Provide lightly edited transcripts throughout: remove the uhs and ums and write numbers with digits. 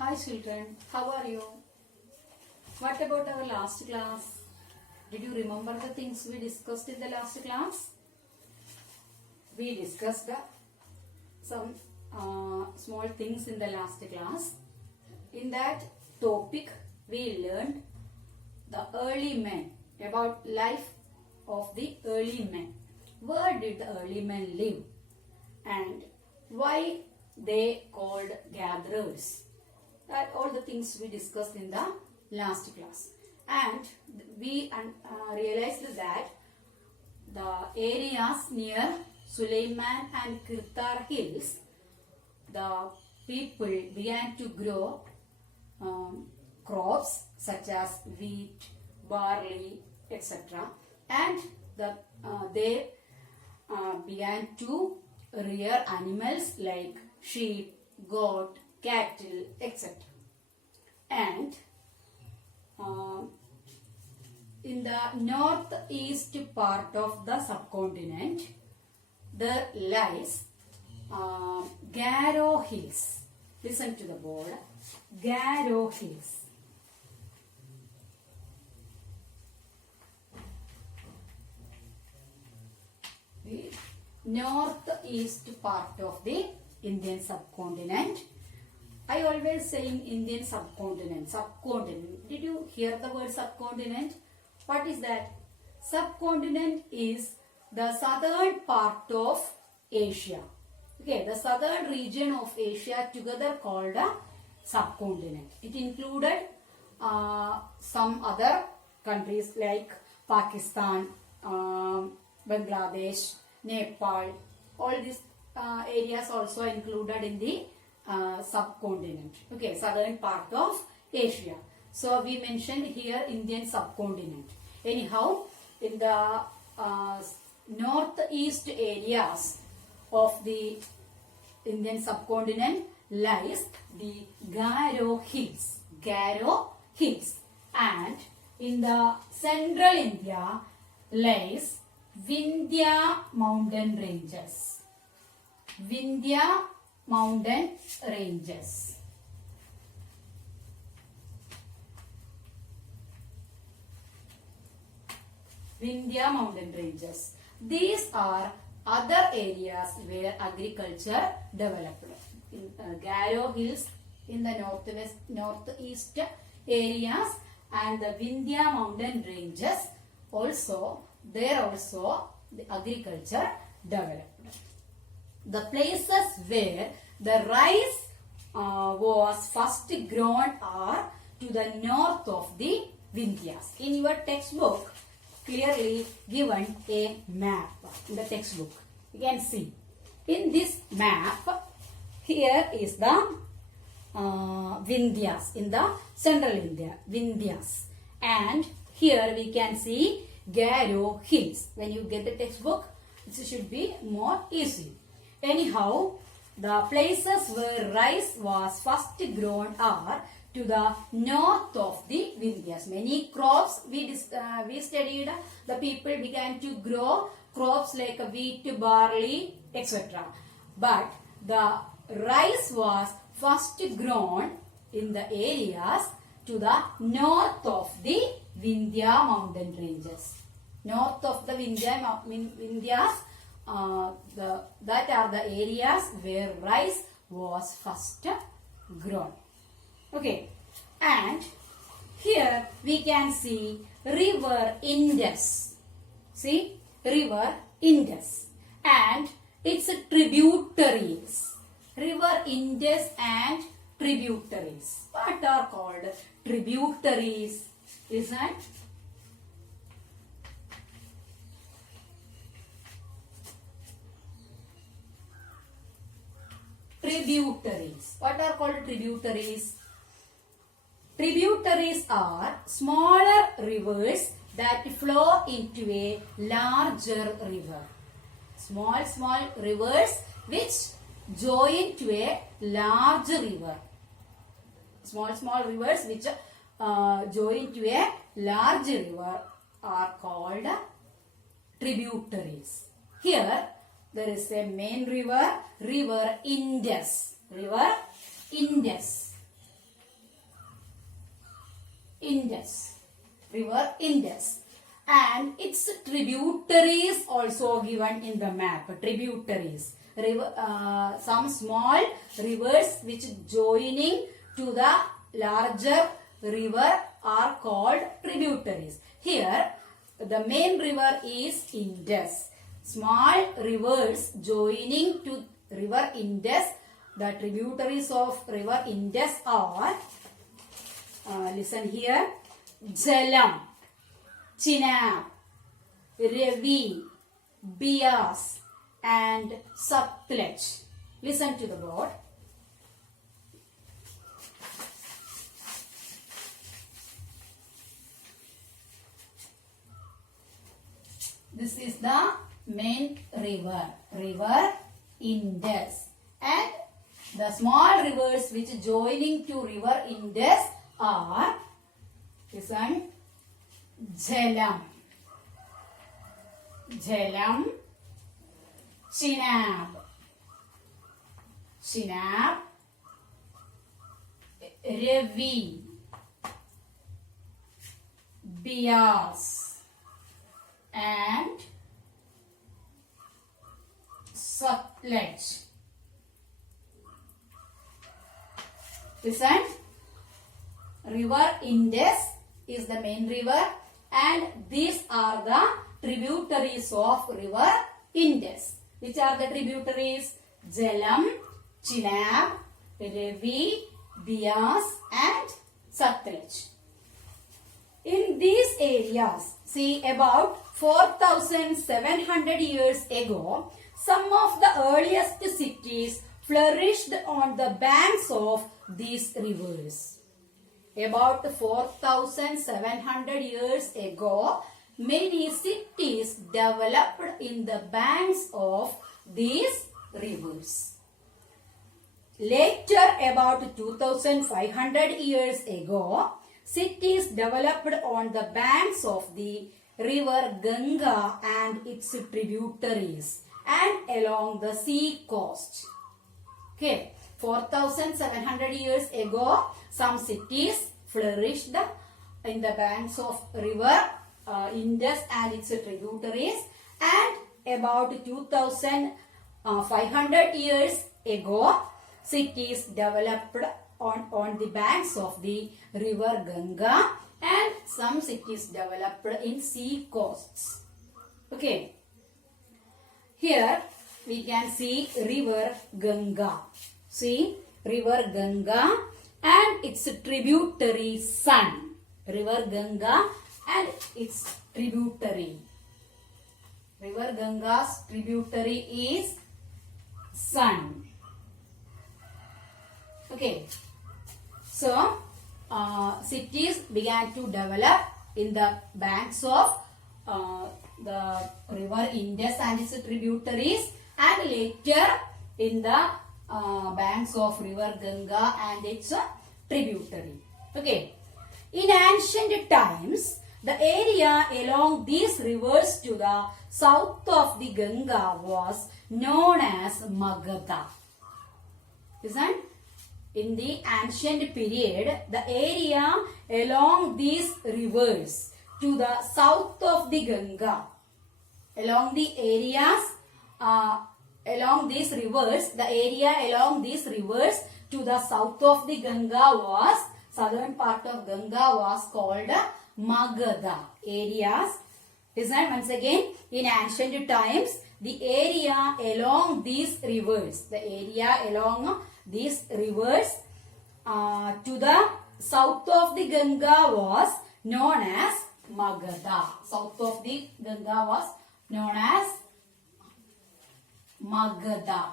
Hi children, how are you? What about our last class? Did you remember the things we discussed in the last class? We discussed some small things in the last class. In that topic, we learned the early men, about life of the early men. Where did the early men live? And why they called gatherers? All the things we discussed in the last class. And we realized that the areas near Suleiman and Kirtar hills, the people began to grow crops such as wheat, barley, etc. And they began to rear animals like sheep, goat, cattle, etc. And in the northeast part of the subcontinent, there lies Garo Hills. Listen to the board. Garo Hills. The northeast part of the Indian subcontinent. I always say in Indian subcontinent. Subcontinent. Did you hear the word subcontinent? What is that? Subcontinent is the southern part of Asia. Okay, the southern region of Asia together called a subcontinent. It included some other countries like Pakistan, Bangladesh, Nepal. All these areas also included in the subcontinent. Okay, southern part of Asia. So we mentioned here Indian subcontinent. Anyhow, in the northeast areas of the Indian subcontinent lies the Garo Hills. Garo Hills. And in the central India lies Vindhya mountain ranges. Vindhya mountain ranges. Vindhya mountain ranges. These are other areas where agriculture developed. In Garo Hills in the northeast areas and the Vindhya mountain ranges also, there also the agriculture developed. The places where the rice was first grown are to the north of the Vindhyas. In your textbook, clearly given a map in the textbook. You can see. In this map, here is the Vindhyas in the central India. Vindhyas. And here we can see Garo Hills. When you get the textbook, it should be more easy. Anyhow, the places where rice was first grown are to the north of the Vindhyas. Many crops we studied. The people began to grow crops like wheat, barley, etc. But the rice was first grown in the areas to the north of the Vindhya mountain ranges. North of the Vindhyas, that are the areas where rice was first grown. Okay, and here we can see river Indus. See, river Indus and its tributaries. River Indus and tributaries. What are called tributaries? Isn't? Tributaries. What are called tributaries? Tributaries are smaller rivers that flow into a larger river. Small rivers which join to a large river. Small rivers which join to a large river are called tributaries. Here there is a main river, river Indus. River Indus. Indus. River Indus. And its tributaries also given in the map. Tributaries. River, some small rivers which joining to the larger river are called tributaries. Here the main river is Indus. Small rivers joining to river Indus. The tributaries of river Indus are, listen here, Jhelum, Chenab, Ravi, Beas and Satluj. Listen to the board. This is the main river, river Indus, and the small rivers which joining to river Indus are, listen, Jhelum, Jhelum, Chenab, Chenab, Ravi, Beas and Satluj. Listen, river Indus is the main river and these are the tributaries of river Indus. Which are the tributaries? Jhelum, Chenab, Ravi, Beas and Satluj. In these areas, see, about 4,700 years ago, some of the earliest cities flourished on the banks of these rivers. About 4,700 years ago, many cities developed in the banks of these rivers. Later, about 2,500 years ago, cities developed on the banks of the river Ganga and its tributaries and along the sea coast. Okay, 4,700 years ago, some cities flourished in the banks of river Indus and its tributaries, and about 2,500 years ago, cities developed on the banks of the river Ganga and some cities developed in sea coasts. Okay. Here we can see river Ganga. See, river Ganga and its tributary Son. River Ganga and its tributary. River Ganga's tributary is Son. Okay. So, cities began to develop in the banks of the river Indus and its tributaries, and later in the banks of river Ganga and its tributary. Okay. In ancient times, the area along these rivers to the south of the Ganga was known as Magadha. Listen. In the ancient period, the area along these rivers to the south of the Ganga, along the areas, along these rivers, the area along these rivers to the south of the Ganga was, southern part of Ganga was called Magadha areas. Listen once again, in ancient times, the area along these rivers, the area along these rivers to the south of the Ganga was known as Magadha. South of the Ganga was known as Magadha.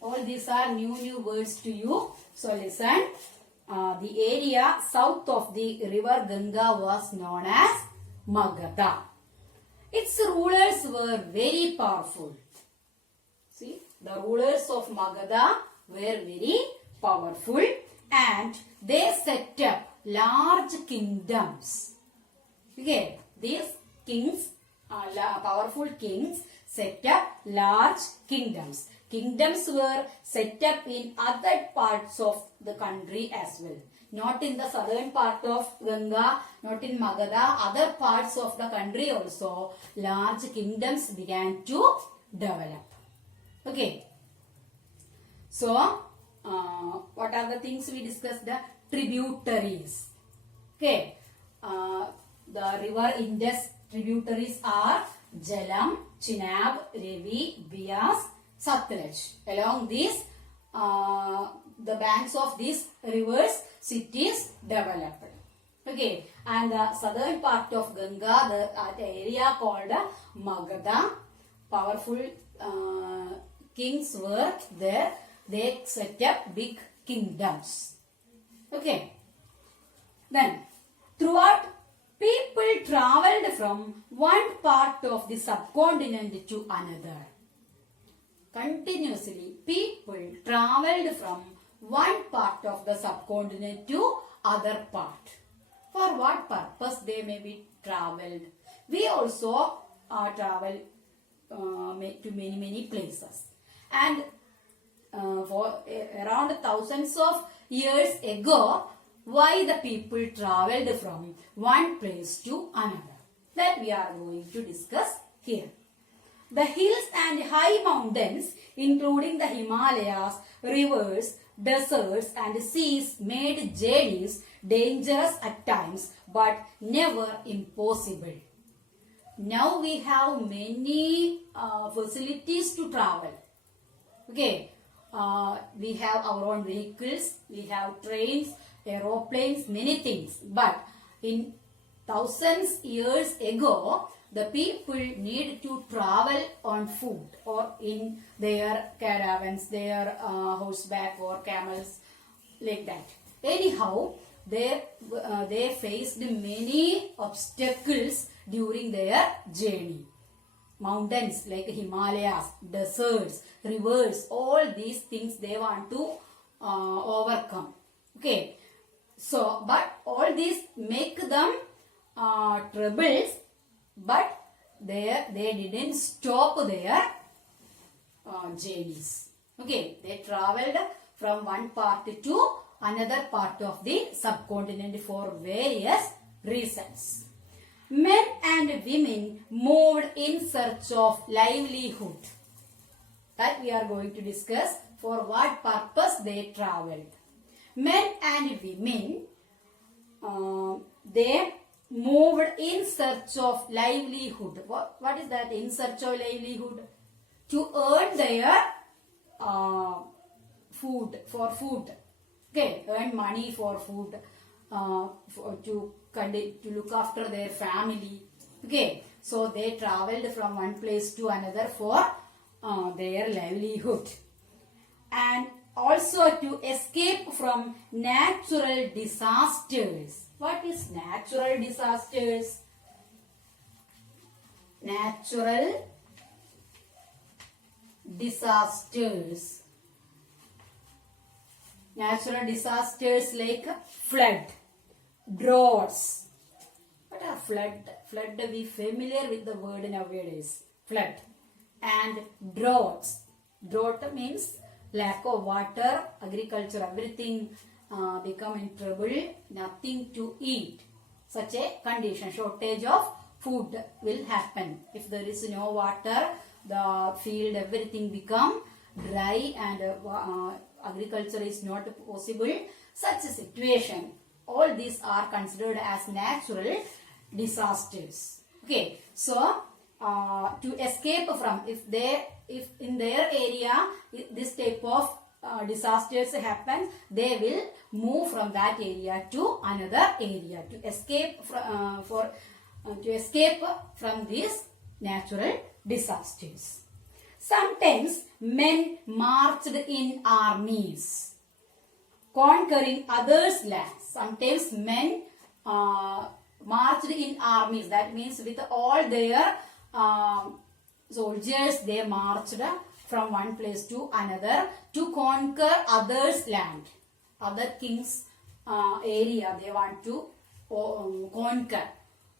All these are new words to you. So listen, the area south of the river Ganga was known as Magadha. Its rulers were very powerful. See, the rulers of Magadha were very powerful and they set up large kingdoms. Okay, these kings, powerful kings, set up large kingdoms. kingdoms were set up in other parts of the country as well. Not in the southern part of Ganga, not in Magadha, other parts of the country also, large kingdoms began to develop. Okay. So, what are the things we discussed? The tributaries. Okay. The river Indus tributaries are Jhelum, Chenab, Ravi, Beas, Satluj. Along these, the banks of these rivers, cities developed. Okay, and the southern part of Ganga, the area called Magadha, powerful kings were there. They set up big kingdoms. Okay. Then, throughout, people travelled from one part of the subcontinent to another. Continuously, people travelled from one part of the subcontinent to other part. For what purpose they may be travelled? We also travel to many places. And for around thousands of years ago, why the people travelled from one place to another? That we are going to discuss here. The hills and high mountains, including the Himalayas, rivers, deserts and seas, made journeys dangerous at times but never impossible. Now we have many facilities to travel. Okay, we have our own vehicles, we have trains, aeroplanes, many things. But in thousands years ago, the people need to travel on foot or in their caravans, their horseback or camels, like that. Anyhow, they faced many obstacles during their journey. Mountains like Himalayas, deserts, rivers, all these things they want to overcome. Okay. So, but all these make them troubles, but they didn't stop their journeys. Okay, they travelled from one part to another part of the subcontinent for various reasons. Men and women moved in search of livelihood. That we are going to discuss for what purpose they travelled. Men and women, they moved in search of livelihood. What is that? In search of livelihood? To earn their food, for food. Okay, earn money for food, to look after their family. Okay, so they travelled from one place to another for their livelihood. And also to escape from natural disasters. What is natural disasters? Natural disasters. Natural disasters like flood, droughts. What are flood? Flood, we familiar with the word nowadays. Flood. And droughts. Drought means lack of water, agriculture, everything become in trouble, nothing to eat. Such a condition, shortage of food will happen. If there is no water, the field, everything become dry and agriculture is not possible. Such a situation, all these are considered as natural disasters. Okay, so to escape from, if in their area this type of disasters happen, they will move from that area to another area to escape from these natural disasters. Sometimes men marched in armies, conquering others' lands. Sometimes men marched in armies. That means with all their soldiers, they marched from one place to another to conquer others' land. Other kings' area they want to conquer.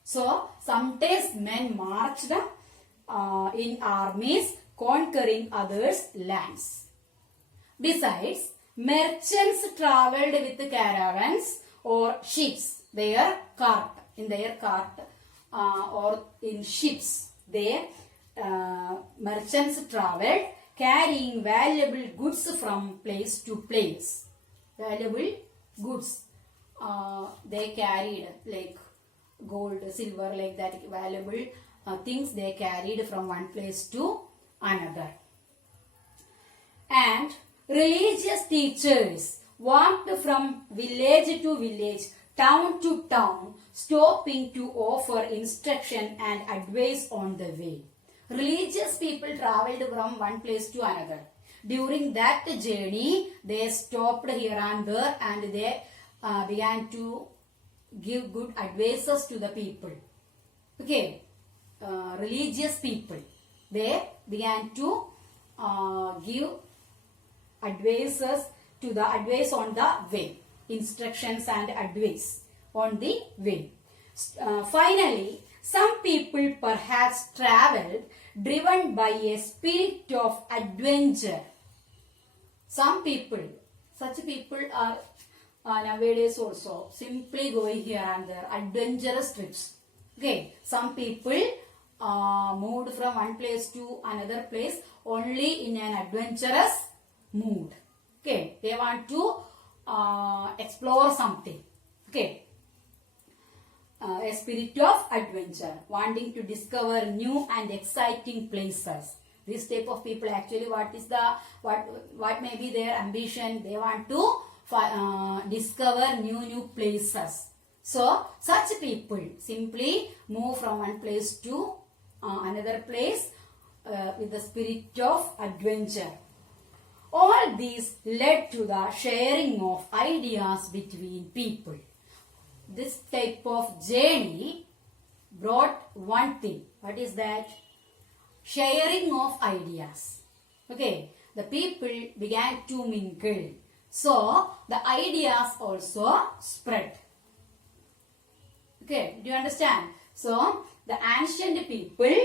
So, sometimes men marched in armies, conquering others' lands. Besides, merchants traveled with caravans or ships, their cart, or in ships. Merchants traveled carrying valuable goods from place to place. Valuable goods they carried, like gold, silver, like that, valuable things they carried from one place to another. And religious teachers walked from village to village, town to town, stopping to offer instruction and advice on the way. Religious people traveled from one place to another. During that journey, they stopped here and there, and they began to give good advices to the people. Okay, religious people, they began to give advices to the advice on the way, instructions and advice on the way. Finally, some people perhaps traveled driven by a spirit of adventure. Some people, such people are nowadays also simply going here and there, adventurous trips. Okay, some people moved from one place to another place only in an adventurous mood. Okay, they want to explore something. Okay, a spirit of adventure, wanting to discover new and exciting places. This type of people, actually, what may be their ambition? They want to discover new places. So such people simply move from one place to another place with the spirit of adventure. All these led to the sharing of ideas between people. This type of journey brought one thing. What is that? Sharing of ideas. Okay, the people began to mingle. So the ideas also spread. Okay, do you understand? So the ancient people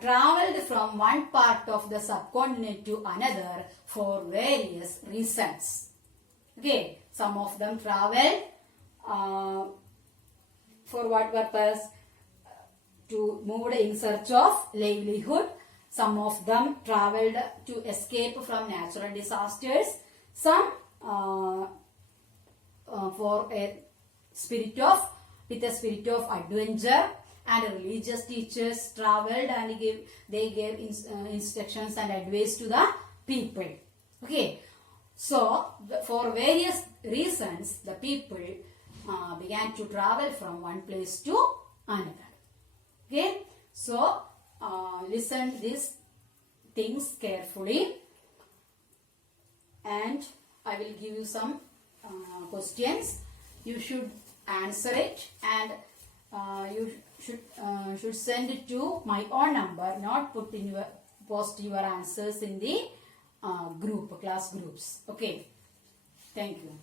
traveled from one part of the subcontinent to another for various reasons. Okay, some of them traveled for what purpose? To move in search of livelihood. Some of them traveled to escape from natural disasters. Some for a spirit of adventure. And religious teachers traveled and they gave instructions and advice to the people. Okay, so for various reasons, the people began to travel from one place to another. Okay, so listen these things carefully, and I will give you some questions. You should answer it, and you should send it to my own number, not post your answers in the class groups. Okay, thank you.